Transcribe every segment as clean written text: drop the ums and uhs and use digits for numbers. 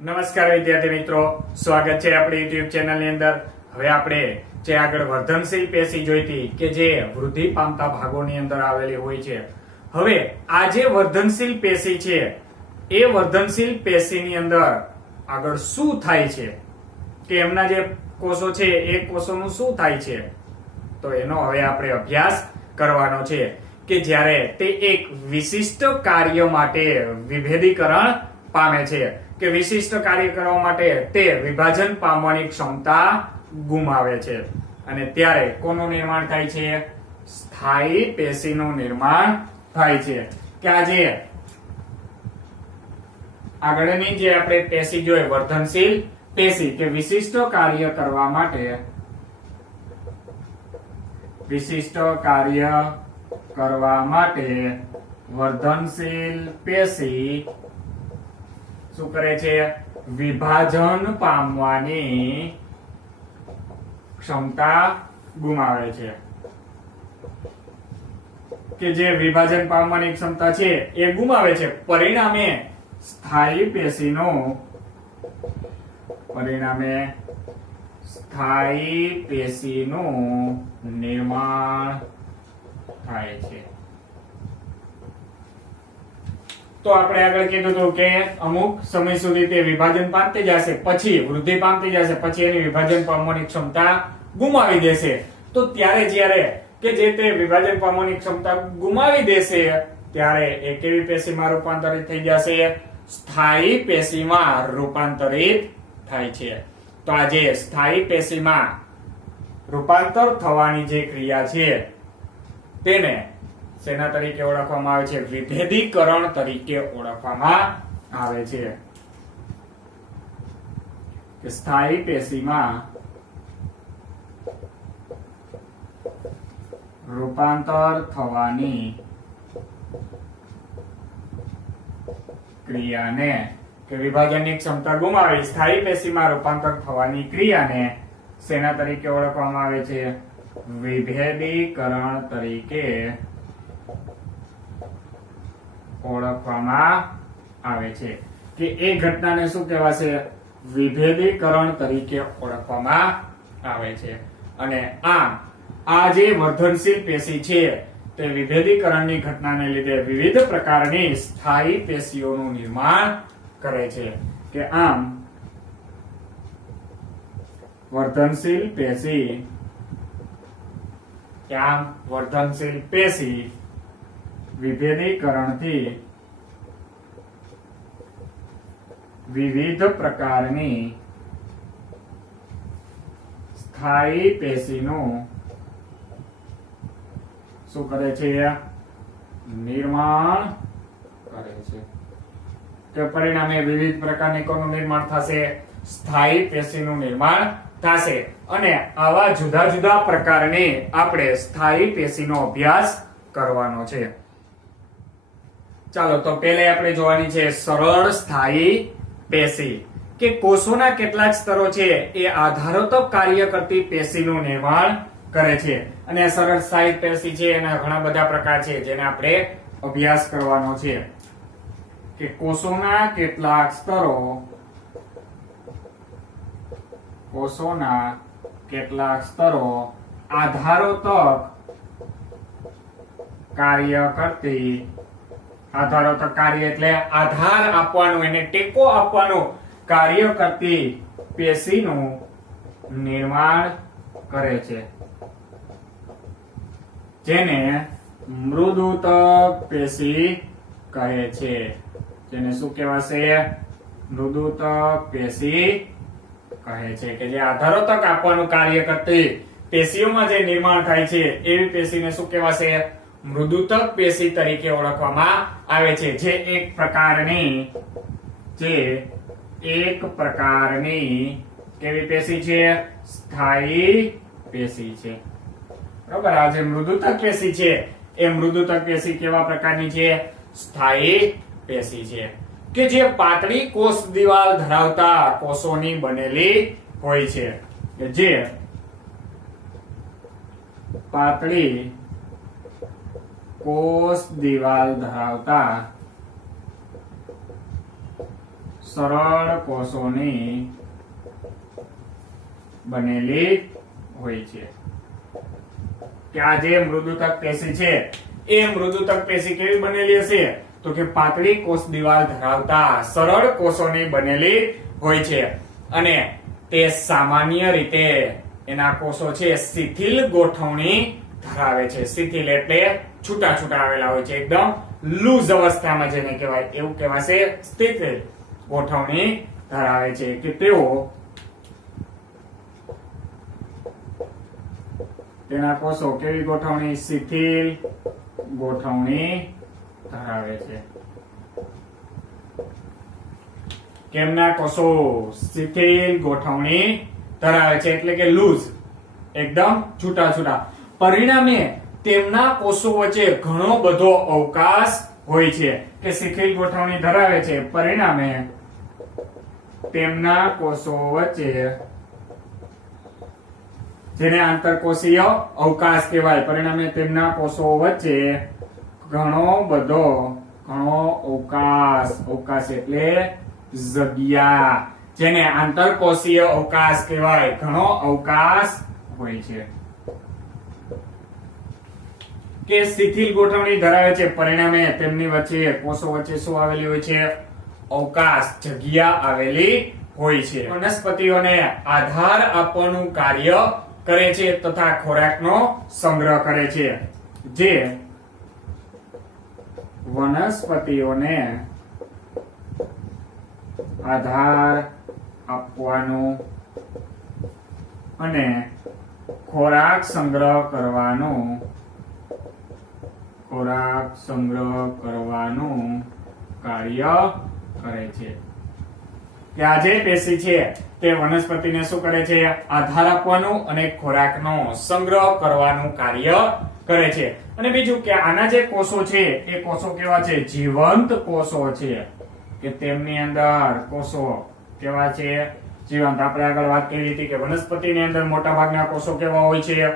નમસ્કાર વિદ્યાર્થી મિત્રો, સ્વાગત છે આપણી યુટ્યુબ ચેનલની અંદર. હવે આપણે જે આગળ વર્ધનશીલ પેશી જોઈતી કે જે વૃદ્ધિ પામતા ભાગોની અંદર આવેલી હોય છે. હવે આ જે વર્ધનશીલ પેશી છે એ વર્ધનશીલ પેશીની અંદર આગળ શું થાય છે કે એમના જે કોષો છે એ કોષોનું શું થાય છે, તો એનો હવે આપણે અભ્યાસ કરવાનો છે કે જ્યારે તે એક વિશિષ્ટ કાર્ય માટે વિભેદીકરણ પામે છે કે વિશિષ્ટ કાર્ય કરવા માટે તે વિભાજન પામવાની ક્ષમતા ગુમાવે છે, અને ત્યારે કોનું નિર્માણ થાય છે? સ્થાયી પેશીનું નિર્માણ થાય છે. કે આ જે આગળની જે આપણે પેશી જોઈ વર્ધનશીલ પેશી કે વિશિષ્ટ કાર્ય કરવા માટે વર્ધનશીલ પેશી શું કરે છે? વિભાજન પામવાની ક્ષમતા ગુમાવે છે. કે જે વિભાજન પામવાની ક્ષમતા છે એ ગુમાવે છે. પરિણામે સ્થાયી પેશીનું નિર્માણ થાય છે. તો આપણે આગળ કીધું હતું કે અમુક સમય સુધી તે વિભાજન પામતી જશે, પછી વૃદ્ધિ પામતી જશે, પછી એની વિભાજન પામવાની ક્ષમતા ગુમાવી દેશે. તો ત્યારે જ્યારે કે જે તે વિભાજન પામવાની ક્ષમતા ગુમાવી દેશે ત્યારે એ કેવી પેશીમાં રૂપાંતરિત થઈ જશે? સ્થાયી પેશીમાં રૂપાંતરિત થાય છે. તો આ જે સ્થાયી પેશીમાં રૂપાંતર થવાની જે ક્રિયા છે તેને શેના તરીકે ઓળખવામાં આવે છે? વિભેદીકરણ તરીકે ઓળખવામાં આવે છે. કે સ્થાયી પેશીમાં રૂપાંતર થવાની ક્રિયાને કે વિભાજનની ક્ષમતા ગુમાવી સ્થાયી પેશીમાં રૂપાંતર થવાની ક્રિયાને શેના તરીકે ઓળખવામાં આવે છે? વિભેદીકરણ તરીકે ઓળખવામાં આવે છે. કે એ ઘટનાને શું કહેવાશે? વિભેદીકરણ તરીકે ઓળખવામાં આવે છે. અને આ જે વર્ધનશીલ પેશી છે તે વિભેદીકરણની ઘટનાને લીધે વિવિધ પ્રકારની સ્થાયી પેશીઓનું નિર્માણ કરે છે. કે આમ વર્ધનશીલ પેશી વિભેદીકરણથી વિવિધ પ્રકારની સ્થાયી પેશીનું શું કરે છે? નિર્માણ કરે છે. કે પરિણામે વિવિધ પ્રકારની કોનું નિર્માણ થશે? સ્થાયી પેશીનું નિર્માણ થશે. અને આવા જુદા જુદા પ્રકારની આપણે સ્થાયી પેશીનો અભ્યાસ કરવાનો છે. ચાલો, તો પહેલે આપણે જોવાની છે સરળ સ્થાયી પેશી. કે કોષોના કેટલાક સ્તરો છે એ આધારોત્તક કાર્ય કરતી પેશીનું નિર્માણ કરે છે. અને સરળ સ્થાયી પેશી છે એના ઘણા બધા પ્રકાર છે જેને આપણે અભ્યાસ કરવાનો છે. કે કોષોના કેટલાક સ્તરો આધારોત્તક કાર્ય એટલે આધાર આપવાનું, એને ટેકો આપવાનું કાર્ય કરતી પેશીનું નિર્માણ કરે છે, જેને મૃદુતક પેશી કહે છે. જેને શું કહેવાશે? મૃદુતક પેશી કહે છે. કે જે આધારોત્તક આપવાનું કાર્ય કરતી પેશીઓમાં જે નિર્માણ થાય છે એવી પેશીને શું કહેવાશે? મૃદુતક પેશી તરીકે ઓળખવામાં આવે છે. જે એક પ્રકારની કેવી પેશી છે? સ્થાયી પેશી છે. બરાબર. આ જે મૃદુતક પેશી છે એ મૃદુતક પેશી કેવા પ્રકારની છે? સ્થાયી પેશી છે. કે જે પાતળી કોષ દિવાલ ધરાવતા કોષોની બનેલી હોય છે. કે જે પાતળી કોષ દિવાલ ધરાવતા સરળ કોષોની બનેલી હોય છે. કે આ જે મૃદુતક પેશી છે એ મૃદુતક પેશી કેવી બનેલી હશે? તો કે પાતળી કોષ દિવાલ ધરાવતા સરળ કોષોની બનેલી હોય છે અને તે સામાન્ય રીતે એના કોષો છે શિથિલ ગોઠવણી ધરાવે છે. શિથિલ એટલે છૂટા છૂટા આવેલા હોય છે, એકદમ લૂઝ અવસ્થામાં જેને કહેવાય એવું કહેવાશે શિથિલ ગોઠવણી ધરાવે છે. કે તેઓ તેના કોષો કેવી ગોઠવણી? શિથિલ ગોઠવણી ધરાવે છે. કેમના કોષો શિથિલ ગોઠવણી ધરાવે છે એટલે કે લૂઝ, એકદમ છૂટા છૂટા. પરિણામે તેમના કોષો વચ્ચે ઘણો બધો અવકાશ હોય છે. કે શિથિલ ગોઠવણી ધરાવે છે, પરિણામે તેમના કોષો વચ્ચે, જેને આંતરકોષીય અવકાશ કહેવાય, પરિણામે તેમના કોષો વચ્ચે ઘણો અવકાશ, અવકાશ એટલે જગ્યા, જેને આંતરકોષીય અવકાશ કહેવાય, ઘણો અવકાશ હોય છે. કે શિથિલ ગોઠવણી ધરાવે છે, પરિણામે તેમની વચ્ચે કોષો વચ્ચે શું આવેલી હોય છે? અવકાશ, જગ્યા આવેલી હોય છે. વનસ્પતિઓને આધાર આપવાનું કાર્ય કરે છે તથા ખોરાકનો સંગ્રહ કરે છે. જે વનસ્પતિઓને આધાર આપવાનું અને ખોરાક સંગ્રહ કરવાનું કાર્ય કરે છે. કે આ જે પેશી છે તે વનસ્પતિને શું કરે છે? આધાર આપવાનું અને ખોરાકનો સંગ્રહ કરવાનું કાર્ય કરે છે. અને બીજું કે આના જે કોષો છે એ કોષો કેવા છે? જીવંત કોષો છે. કે તેમની અંદર કોષો કેવા છે? જીવંત. આપણે આગળ વાત કરી હતી કે વનસ્પતિની અંદર મોટા ભાગના કોષો કેવા હોય છે?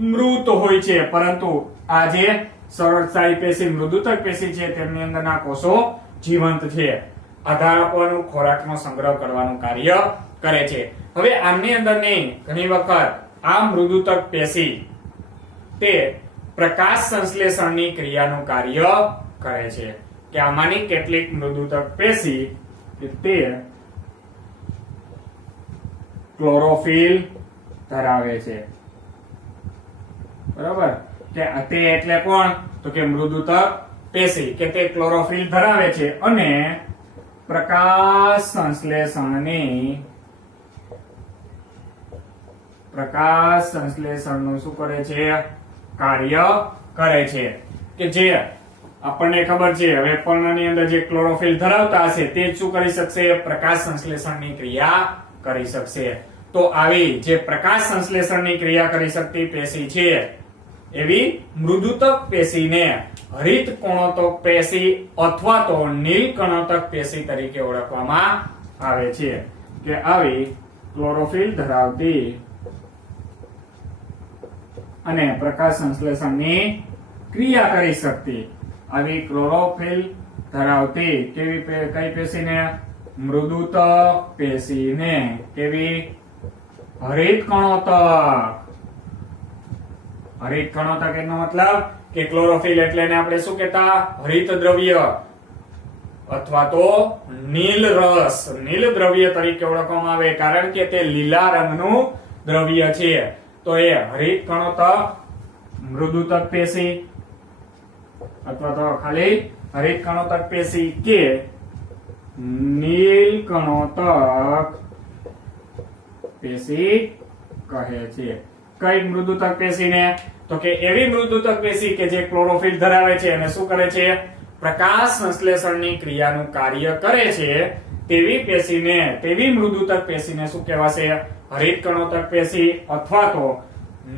મૃત હોય છે. પરંતુ આ જે સરળતાઈ પેશી, મૃદુતક પેશી છે તેમની અંદરના કોષો જીવંત છે. આધાર આપવાનું, ખોરાકનો સંગ્રહ કરવાનું કાર્ય કરે છે. હવે આમની અંદરની ઘણી વખત આ મૃદુતક પેશી તે પ્રકાશ સંશ્લેષણની ક્રિયાનું કાર્ય કરે છે. કે આમાંની કેટલીક મૃદુતક પેશી તે ક્લોરોફિલ ધરાવે છે. બરાબર? કે તે એટલે કોણ? તો કે મૃદુતક પેશી. કે તે ક્લોરોફિલ ધરાવે છે અને પ્રકાશ સંશ્લેષણનું શું કરે છે? કાર્ય કરે છે. કે જે આપણને ખબર છે હવે પર્ણની અંદર જે ક્લોરોફિલ ધરાવતા હશે તે શું કરી શકશે? પ્રકાશ સંશ્લેષણની ક્રિયા કરી શકશે. તો આવી જે પ્રકાશ સંશ્લેષણની ક્રિયા કરી શકતી પેશી છે એવી મૃદુતક પેશીને હરિત કણોતક પેશી અથવા તો નીલ કણોતક પેશી તરીકે ઓળખવામાં આવે છે. કે આવી ક્લોરોફિલ ધરાવતી અને પ્રકાશ સંશ્લેષણની ક્રિયા કરી શકતી આવી ક્લોરોફિલ ધરાવતી કેવી કઈ પેશીને? મૃદુતક પેશીને કેવી? હરિત કણોતક. હરિત કણોતક એનો મતલબ કે ક્લોરોફિલ એટલે એને આપણે શું કહેતા? હરિત દ્રવ્ય અથવા તો નીલ રસ, નીલ દ્રવ્ય તરીકે ઓળખવામાં આવે કારણ કે તે લીલા રંગનું દ્રવ્ય છે. તો એ હરિત કણોતક, મૃદુતક પેશી અથવા તો ખાલી હરિત કણોતક પેશી કે નીલ કણોતક પેશી કહે છે. કઈ મૃદુતક પેશીને? તો કે એવી મૃદુતક પેશી કે જે ક્લોરોફિલ ધરાવે છે અને શું કરે છે? પ્રકાશ સંશ્લેષણની ક્રિયાનું કાર્ય કરે છે. તેવી પેશીને, તેવી મૃદુતક પેશીને શું કહેવાશે? હરિત કણોતક પેશી અથવા તો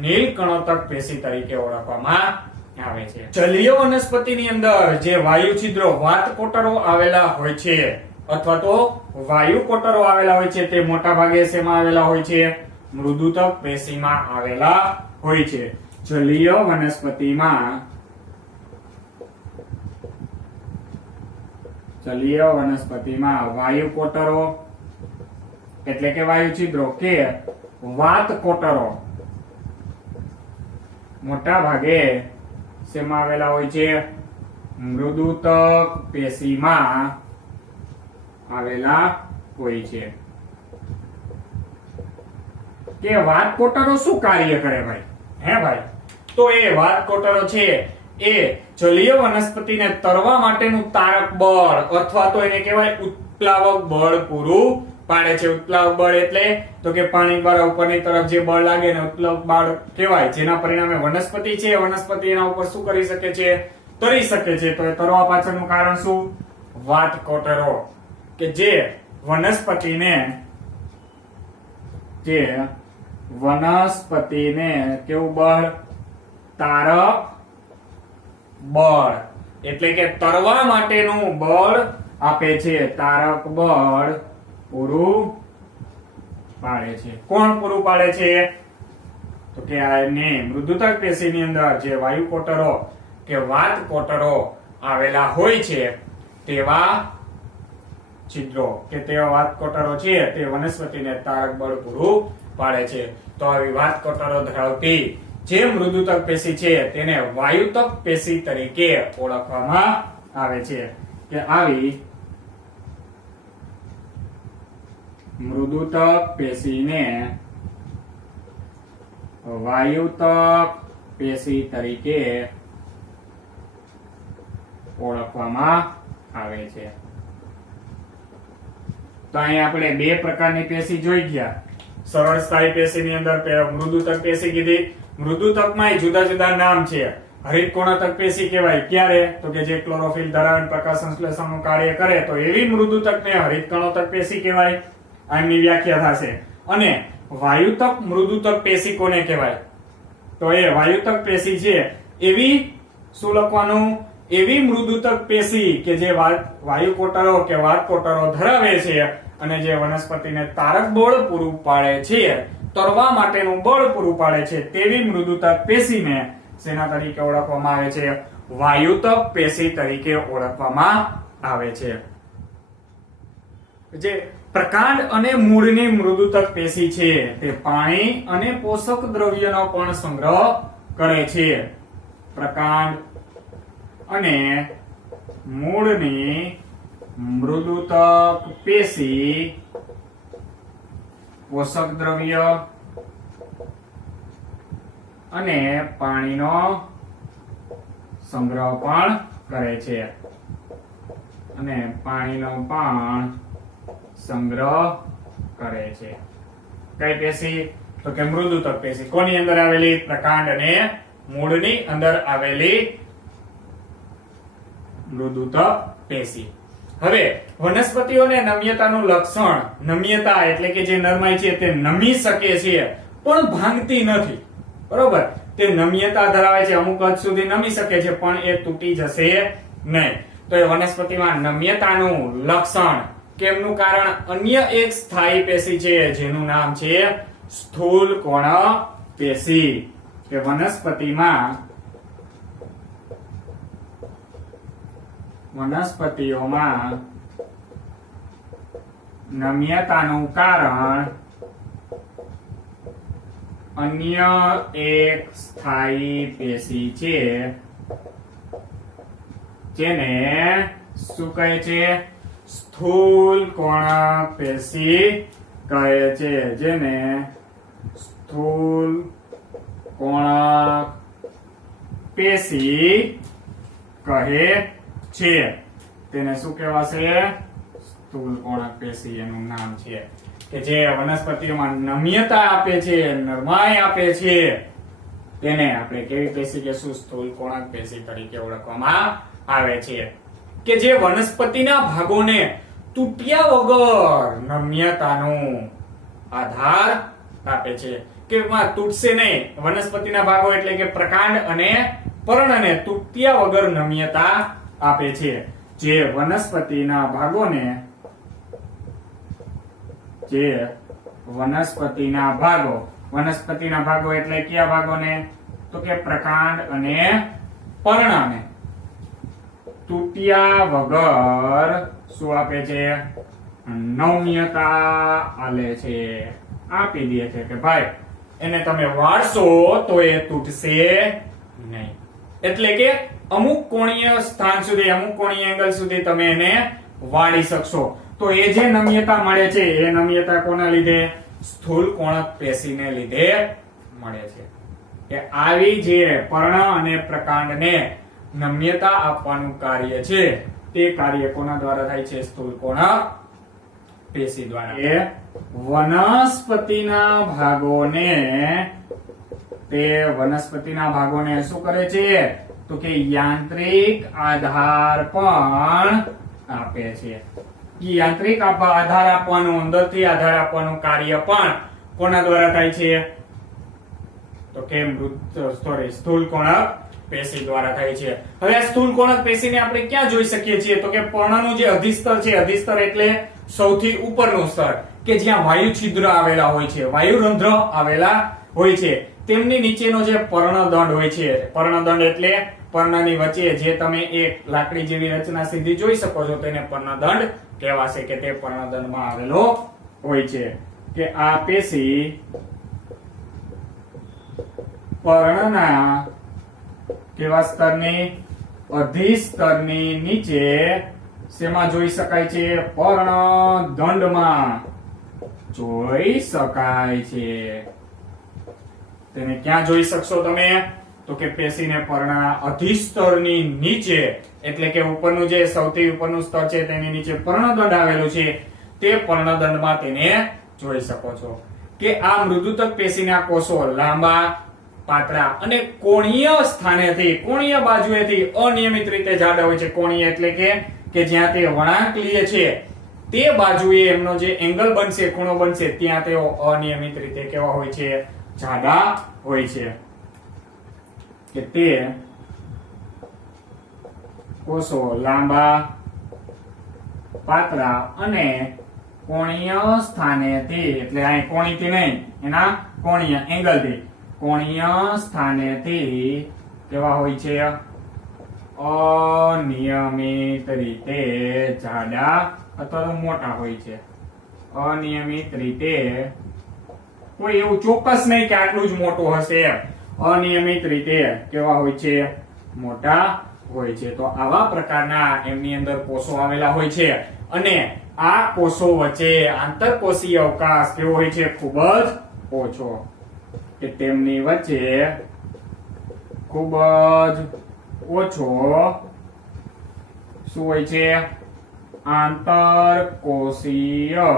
નીલ કણોતક પેશી તરીકે ઓળખવામાં આવે છે. જલીય વનસ્પતિની અંદર જે વાયુ છિદ્રો, વાત કોટરો આવેલા હોય છે અથવા તો વાયુ કોટરો આવેલા હોય છે તે મોટા ભાગે શેમાં આવેલા હોય છે? મૃદુતક પેશીમાં આવેલા હોય છે. જલીય વનસ્પતિમાં જલીય વનસ્પતિમાં વાયુ કોટરો એટલે કે વાયુ છિદ્રો કે વાત કોટરો મોટા ભાગે શેમાં આવેલા હોય છે? મૃદુતક પેશીમાં આવેલા હોય છે. કે વાત કોટરો શું કાર્ય કરે ભાઈ? હે ભાઈ, તો એ વાત કોટરો છે એ જલીય વનસ્પતિને તરવા માટેનું તારક બળ અથવા તો એને કહેવાય ઉત્પ્લાવક બળ પૂરું પાડે છે. ઉત્પ્લાવક બળ એટલે તો કે પાણી દ્વારા ઉપરની તરફ જે બળ લાગે ને ઉત્પ્લાવક બળ કહેવાય, જેના પરિણામે વનસ્પતિ છે વનસ્પતિ એના ઉપર શું કરી શકે છે? તરી શકે છે. તો એ તરવા પાછળનું કારણ શું? વાત કોટરો કે જે વનસ્પતિને કેવું બળ? તારક બળ એટલે કે તરવા માટેનું બળ આપે છે. તારક બળ પૂરું પાડે છે. કોણ પૂરું પાડે છે? તો કે આને મૃદુતક પેશીની અંદર જે વાયુ કોટરો કે વાત કોટરો આવેલા હોય છે તેવા છિદ્રો કે તેવા વાત કોટરો છે તે વનસ્પતિને તારક બળ પૂરું પાડે છે. તો આવી વાત કોટરો ધરાવતી જે મૃદુતક પેશી છે તેને વાયુતક પેશી તરીકે ઓળખવામાં આવે છે. કે આવી મૃદુતક પેશીને વાયુતક પેશી તરીકે ઓળખવામાં આવે છે. તો અહીં આપણે બે પ્રકારની પેશી જોઈ ગયા. સરળ સ્થાયી પેશીની અંદર મૃદુતક પેશી કીધી. મૃદુતકમાં જુદા જુદા નામ છે. હરિતકોણાતક પેશી કહેવાય ક્યારે? તો કે જે ક્લોરોફિલ ધરાવે પ્રકાશ સંશ્લેષણનું કાર્ય કરે તો એવી મૃદુતકને હરિતકણોતક પેશી કહેવાય. આની વ્યાખ્યા થશે. અને વાયુતક મૃદુતક પેશી કોને કહેવાય? તો એ વાયુતક પેશી છે એવી શું લખવાનું? એવી મૃદુતક પેશી કે જે વાયુ કોટરો કે વાત કોટરો ધરાવે છે અને જે વનસ્પતિને તારક બળ પૂરું પાડે છે, તરવા માટેનું બળ પૂરું પાડે છે તેવી મૃદુતક પેશીને શેના તરીકે ઓળખવામાં આવે છે? વાયુતક પેશી તરીકે ઓળખવામાં આવે છે. જે પ્રકાંડ અને મૂળની મૃદુતક પેશી છે તે પાણી અને પોષક દ્રવ્યનો પણ સંગ્રહ કરે છે. પ્રકાંડ અને મૂળની મૃદુતક પેશી પોષક દ્રવ્ય અને પાણીનો સંગ્રહ પણ કરે છે. અને પાણીનો પણ સંગ્રહ કરે છે. કઈ પેશી? તો કે મૃદુતક પેશી. કોની અંદર આવેલી? પ્રકાંડ અને મૂળની અંદર આવેલી મૃદુતક પેશી. હવે વનસ્પતિઓને નમ્યતાનું લક્ષણ, નમ્યતા એટલે કે જે નરમાઈ છે તે નમી શકે છે પણ ભાંગતી નથી. બરોબર? તે નમ્યતા ધરાવે છે, અમુક હદ સુધી નમી શકે છે પણ એ તૂટી જશે નહીં. તો એ વનસ્પતિમાં નમ્યતાનું લક્ષણ કેમનું કારણ? અન્ય એક સ્થાયી પેશી છે જેનું નામ છે સ્થૂલ કોણ પેશી. કે વનસ્પતિઓમાં નમ્યતાનું કારણ અન્ય એક સ્થાયી પેશી છે જેને શું કહે છે? સ્થૂલ કોણક પેશી કહે છે. જેને સ્થૂલ કોણક પેશી કહે છે. તેને શું કહેવાશે? સ્થૂલ કોણક પેશી એનું નામ છે. કે જે વનસ્પતિઓમાં નમ્યતા આપે છે, નરમાઈ આપે છે તેને આપણે કેવી પેશી કહેશું? સ્થૂલ કોણક પેશી તરીકે ઓળખવામાં આવે છે. કે જે વનસ્પતિના ભાગોને તૂટ્યા વગર નમ્યતાનું આધાર આપે છે. કે તૂટશે નહીં. વનસ્પતિના ભાગો એટલે કે પ્રકાંડ અને પર્ણને તૂટ્યા વગર નમ્યતા આપે છે. જે વનસ્પતિના ભાગો એટલે કયા ભાગોને? તો કે પ્રકાંડ અને પર્ણને તૂટ્યા વગર શું આપે છે? નમ્યતા આલે છે, આપી દે છે કે ભાઈ એને તમે વાળશો તો એ તૂટશે નહીં. એટલે કે અમુક કોણીય સ્થાન સુધી, અમુક કોણીય એંગલ સુધી તમે એને વાળી શકશો. તો એ જે નમ્યતા મળે છે એ નમ્યતા કોના લીધે? સ્થૂલ કોણક પેશીને લીધે મળે છે. કે આવી જે પર્ણ અને પ્રકાંડને નમ્યતા આપવાનું કાર્ય છે તે કાર્ય કોના દ્વારા થાય છે? સ્થૂલ કોણક પેશી દ્વારા. એ વનસ્પતિના ભાગોને શું કરે છે? તો કે યાંત્રિક આધાર પણ આપે છે. યાંત્રિક આધાર આપવાનું, અંદરથી આધાર આપવાનું કાર્ય પણ કોના દ્વારા થાય છે? તો કે સ્થૂલ કોણક પેશી દ્વારા થાય છે. હવે આ સ્થૂલ કોણક પેશીને આપણે ક્યાં જોઈ શકીએ છીએ? તો કે પર્ણનું જે અધિસ્તર છે, અધિસ્તર એટલે સૌથી ઉપરનું સ્તર કે જ્યાં વાયુ છિદ્ર આવેલા હોય છે, વાયુરંધ્ર આવેલા હોય છે, તેમની નીચેનો જે પર્ણદંડ હોય છે. પર્ણદંડ એટલે પર્ણની વચ્ચે જે તમે એક લાકડી જેવી રચના સીધી જોઈ શકો છો તેને પર્ણદંડ કહેવાશે કે તે પર્ણદંડમાં આવેલો હોય છે. કે આ પેશી પર્ણના કેવા સ્તરની? અધિસ્તરની નીચે શેમાં જોઈ શકાય છે? પર્ણદંડમાં જોઈ શકાય છે. તેને ક્યાં જોઈ શકશો તમે? તો કે પેશીને પર્ણના અધિસ્તરની નીચે, એટલે કે ઉપરનું જે સૌથી ઉપરનું સ્તર છે તેની નીચે પર્ણદંડ આવેલું છે તે પર્ણદંડમાં તેને જોઈ શકો છો. કે આ મૃદુતક પેશીના કોષો લાંબા, પાતળા અને કોણીય સ્થાનેથી, કોણીય બાજુએથી અનિયમિત રીતે જાડા હોય છે. કોણીય એટલે કે જ્યાં તે વળાંક લે છે તે બાજુએ એમનો જે એંગલ બનશે, ખૂણો બનશે, ત્યાં તેઓ અનિયમિત રીતે કેવા હોય છે? જાડા હોય છે. કે તે કોષો લાંબા, પાતળા અને કોણીય સ્થાનેથી, એટલે અહીં કોણીથી નહીં, એના કોણીય એંગલથી, કોણીય સ્થાનેથી કેવા હોય છે? અનિયમિત રીતે જાડા અથવા તો મોટા હોય છે. અનિયમિત રીતે, કોઈ એવું ચોક્કસ નહીં કે આટલું જ મોટું હશે. અનિયમિત રીતે કેવા હોય છે? મોટા હોય છે. તો આવા પ્રકારના એમની અંદર કોષો આવેલા હોય છે અને આ કોષો વચ્ચે આંતરકોષીય અવકાશ કેવો હોય છે? ખૂબ જ ઓછો. કે તેમની વચ્ચે ખૂબ જ ઓછો શું હોય છે? આંતરકોષીય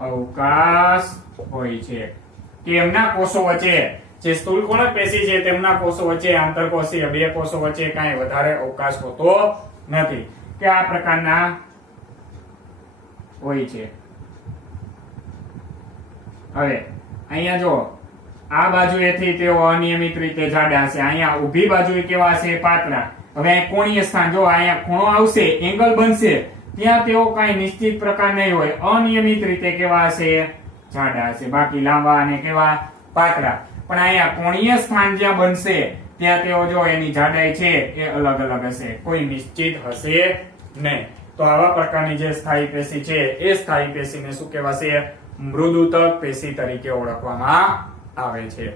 અવકાશ હોય છે. કે એમના કોષો વચ્ચે જે સ્થૂલ કોણક પેશી છે તેમના કોષો વચ્ચે આંતરકોષીય બે કોષો વચ્ચે કાંઈ વધારે અવકાશ હોતો નથી. કે આ પ્રકારના હોય છે. હવે અહીંયા જો આ બાજુએથી તેઓ અનિયમિત રીતે જાડા હશે, અહીંયા ઊભી બાજુએ કેવા હશે? પાતળા. હવે અહીં કોણીય સ્થાન જો અહીંયા ખૂણો આવશે, એંગલ બનશે, ત્યાં તેઓ કાંઈ નિશ્ચિત પ્રકાર નહીં હોય, અનિયમિત રીતે કેવા હશે? જાડા હશે. બાકી લાંબા અને કેવા? પાતળા. પણ અહીંયા કોણીય સ્થાન જ્યાં બનશે ત્યાં તેઓ જો એની જાડાઈ છે એ અલગ અલગ હશે, કોઈ નિશ્ચિત હશે નહીં. તો આવા પ્રકારની જે સ્થાયી પેશી છે એ સ્થાયી પેશીને શું કહેવાશે? મૃદુતક પેશી તરીકે ઓળખવામાં આવે છે.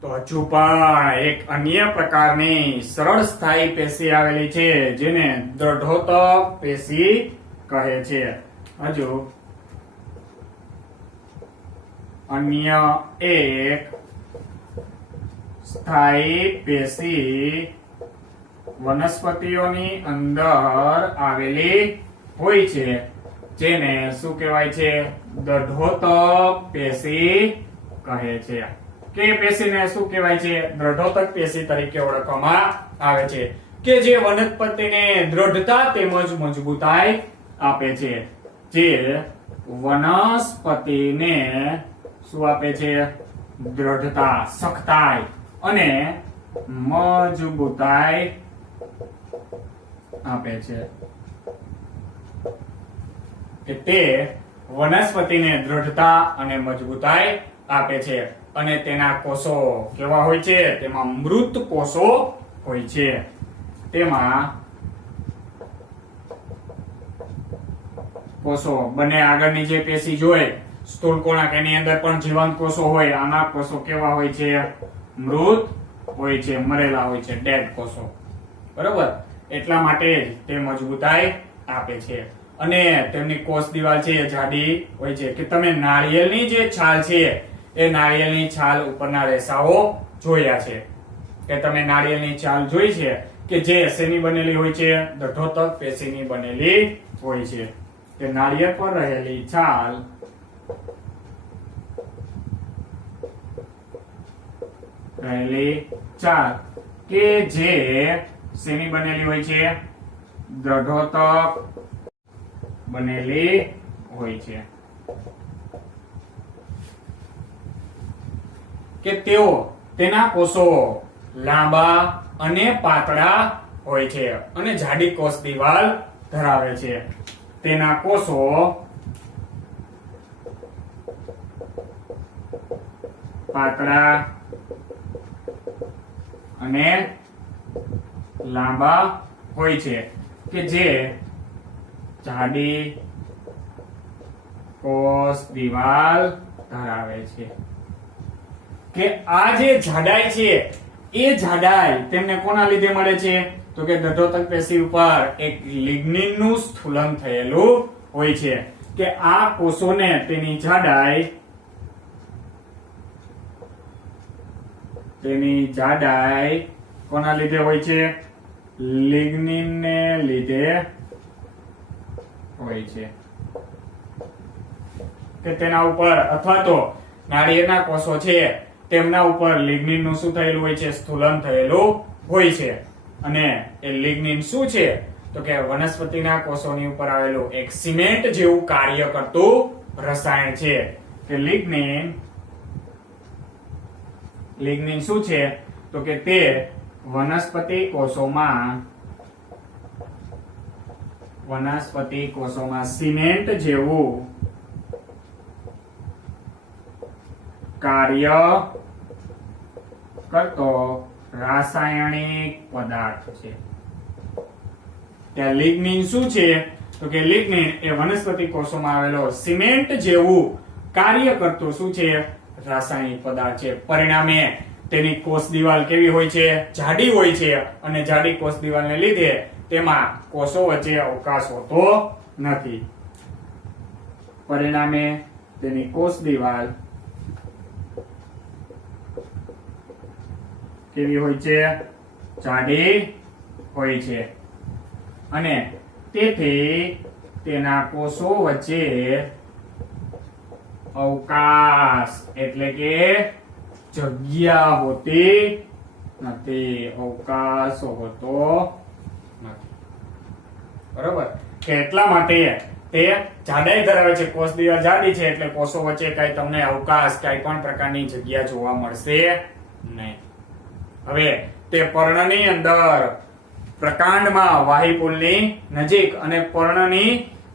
તો હજુ પણ એક અન્ય પ્રકારની સરળ સ્થાયી પેશી આવેલી છે જેને દ્રઢોતક પેશી કહે છે. હજુ અન્ય એક સ્થાયી પેશી વનસ્પતિઓની અંદર આવેલી હોય છે જેને શું કહેવાય છે? દ્રઢોતક પેશી કહે છે. કે પેશીને શું કહેવાય છે? દ્રઢોતક પેશી તરીકે ઓળખવામાં આવે છે. કે જે વનસ્પતિને દ્રઢતા તેમજ મજબૂતાઈ આપે છે. જે વનસ્પતિને શું આપે છે? દ્રઢતા, સખતાઈ અને મજબૂતાઈ આપે છે. કે તે વનસ્પતિને દ્રઢતા અને મજબૂતાઈ આપે છે અને તેના કોષો કેવા હોય છે? તેમાં મૃત કોષો હોય છે. તેમાં કોષો બંને આગળની જે પેશી જોઈ સ્થૂળ કોણાક એની અંદર પણ જીવંત કોષો હોય. આના કોષો કેવા હોય છે? મૃત હોય છે, મરેલા હોય છે, ડેડ કોષો. બરોબર, એટલા માટે જ તે મજબૂતાઈ આપે છે. અને તેમની કોષ દિવાલ છે એ જાડી હોય છે. કે તમે નાળિયેરની જે છાલ છે એ નાળિયેરની છાલ ઉપરના રેસાઓ જોયા છે, કે તમે નાળિયેરની છાલ જોઈ છે કે જે શેની બનેલી હોય છે? દઢોતક પેશીની બનેલી હોય છે. કે નાળિયેર પર રહેલી છાલ કે જે શેની બનેલી હોય છે? દઢોતક બનેલી હોય છે. કે તેના કોષો લાંબા અને પાતળા હોય છે અને જાડી કોષ દિવાલ ધરાવે છે. તેના કોષો પાતળા અને લાંબા હોય છે. કે જે જાડી કોષ દિવાલ ધરાવે છે. કે આ જે જાડાઈ છે એ જાડાઈ તેમને કોના લીધે મળે છે? તો કે દઢોતક પેશી ઉપર એક લિગ્નિન નું સ્થૂલન થયેલું હોય છે. કે આ કોષોને તેની જાડાઈ કોના લીધે હોય છે? લિગ્નિન ને લીધે હોય છે. કે તેના ઉપર અથવા તો નાળિયેરના કોષો છે તેમના ઉપર લિગ્નિન નું શું થયેલું હોય છે? સ્થૂલન થયેલું હોય છે. અને એ લિગ્નિન શું છે? તો કે વનસ્પતિના કોષોની ઉપર આવેલું એક સિમેન્ટ જેવું કાર્ય કરતું રસાયણ છે. કે લિગ્નિન શું છે? તો કે તે વનસ્પતિ કોષોમાં સિમેન્ટ જેવું કાર્ય કરતો રાસાયણિક પદાર્થ છે. ત્યાં લિગ્નિન શું છે? તો કે લિગ્નિન એ વનસ્પતિ કોષોમાં આવેલો સિમેન્ટ જેવું કાર્ય કરતો શું છે? રાસાયણિક પદાર્થ છે. પરિણામે તેની કોષ દિવાલ કેવી હોય છે? જાડી હોય છે. અને જાડી કોષ દિવાલને લીધે તેમાં કોષો વચ્ચે અવકાશ હોતો નથી. પરિણામે તેની કોષ દિવાલ કેવી હોય છે? જાડી હોય છે. અને તેથી તેના કોષો વચ્ચે અવકાશ એટલે કે જગ્યા હોતી નથી. અવકાશ હોતો નથી. બરોબર, કે એટલા માટે તે જાડાઈ ધરાવે છે. કોષ દિવાલ જાડી છે એટલે કોષો વચ્ચે કઈ તમને અવકાશ કઈ પણ પ્રકારની જગ્યા જોવા મળશે નહીં. હવે તે પર્ણની અંદર પ્રકાંડમાં વાહિપુલની નજીક અને પર્ણની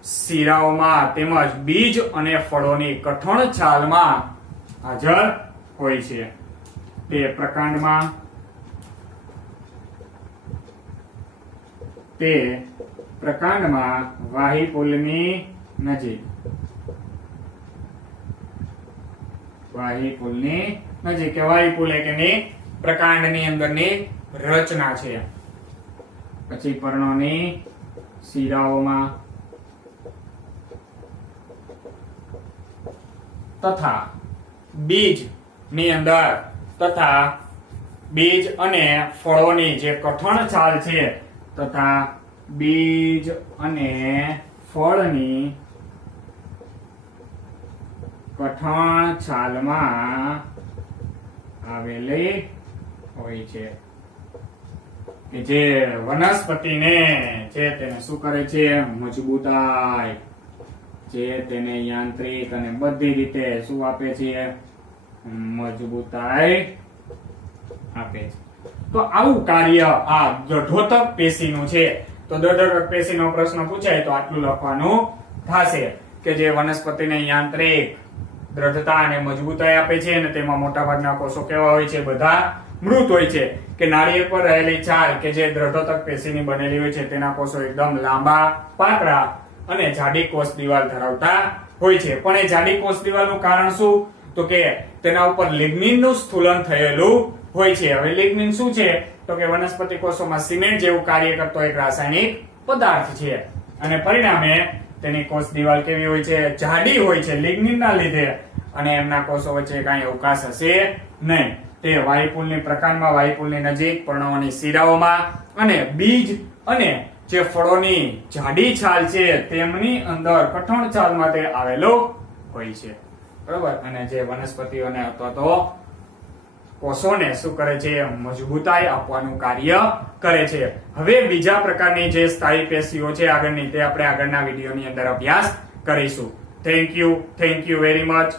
શિરાઓમાં તેમજ બીજ અને ફળોની કઠણ છાલમાં હાજર હોય છે. તે પ્રકાંડમાં વાહિપુલની નજીક કે વાહિપુલ એની પ્રકાંડની અંદરની રચના છે. પછી પર્ણોની શિરાઓમાં તથા બીજની અંદર તથા બીજ અને ફળોની જે કઠણ છાલ છે તથા બીજ અને ફળની કઠણ છાલમાં આવેલી હોય છે. કે જે વનસ્પતિને જે તેને શું કરે છે? મજબૂતાઈ, જે તેને યાંત્રિક અને બધી રીતે શું આપે છે? મજબૂતાઈ આપે છે. તો આવું કાર્ય આ દઢોતક પેશીનું છે. તો દઢોતક પેશીનો પ્રશ્ન પૂછાય તો આટલું લખવાનું થશે કે જે વનસ્પતિને યાંત્રિક દ્રઢતા અને મજબૂતાઈ આપે છે અને તેમાં મોટાભાગના કોષો કેવા હોય છે? બધા મૃત હોય છે. કે નાળિયેર પર રહેલી છાલ કે જે દ્રઢોતક પેશીની બનેલી હોય છે તેના કોષો એકદમ લાંબા, પાતળા અને જાડી કોષ દિવાલ ધરાવતા હોય છે. પણ એ જાડી કોષ દિવાલનું કારણ શું? તો કે તેના ઉપર લિગ્નિનનું સ્થૂલન થયેલું હોય છે. હવે લિગ્નિન શું છે? તો કે વનસ્પતિ કોષોમાં સિમેન્ટ જેવું કાર્ય કરતો એક રાસાયણિક પદાર્થ છે અને પરિણામે તેની કોષ દિવાલ કેવી હોય છે? જાડી હોય છે લિગ્નિનના લીધે, અને એમના કોષો વચ્ચે કાંઈ અવકાશ હશે નહીં. તે વાયુપુલની પ્રકાંડમાં, વાયુપુલની નજીક, પર્ણોની શિરાઓમાં અને બીજ અને જે ફળોની જાડી છાલ છે તેમની અંદર કઠણ છાલમાં તે આવેલો હોય છે. બરોબર. અને જે વનસ્પતિઓને અથવા તો કોષોને શું કરે છે? મજબૂતાઈ આપવાનું કાર્ય કરે છે. હવે બીજા પ્રકારની જે સ્થાયી પેશીઓ છે આગળની, તે આપણે આગળના વિડીયોની અંદર અભ્યાસ કરીશું. Thank you very much.